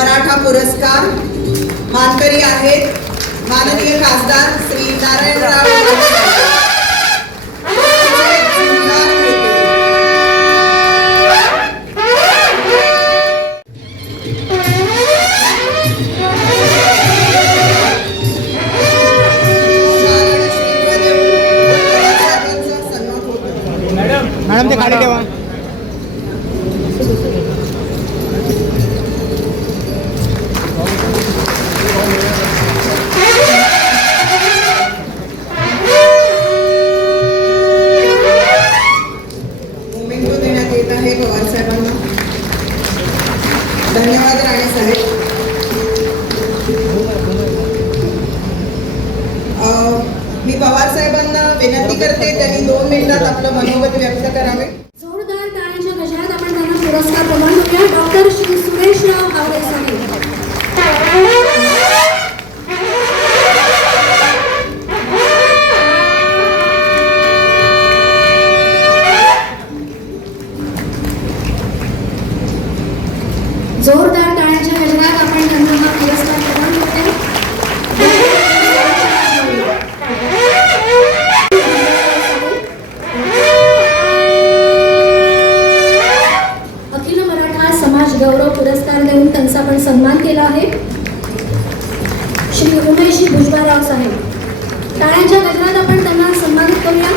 मराठा पुरस्कार मानकरी आहेत. माननीय खासदार श्री नारायणराव मॅडम ते खाली ठेवा. धन्यवाद राणे साहेब मी पवार साहेबांना विनंती करते त्यांनी दोन मिनिटात आपलं मनोगत व्यक्त करावे. जोरदार गाण्याच्या गजरात आपण त्यांना पुरस्कार प्रदान करूया. डॉक्टर जोरदार टाळ्याच्या गजरात आपण त्यांना हा पुरस्कार प्रदान अखिल मराठा समाज गौरव पुरस्कार देऊन त्यांचा आपण सन्मान केला आहे. श्री उमेश भुजबळराव साहेब टाळ्यांच्या गजरात आपण त्यांना सन्मानित करूया.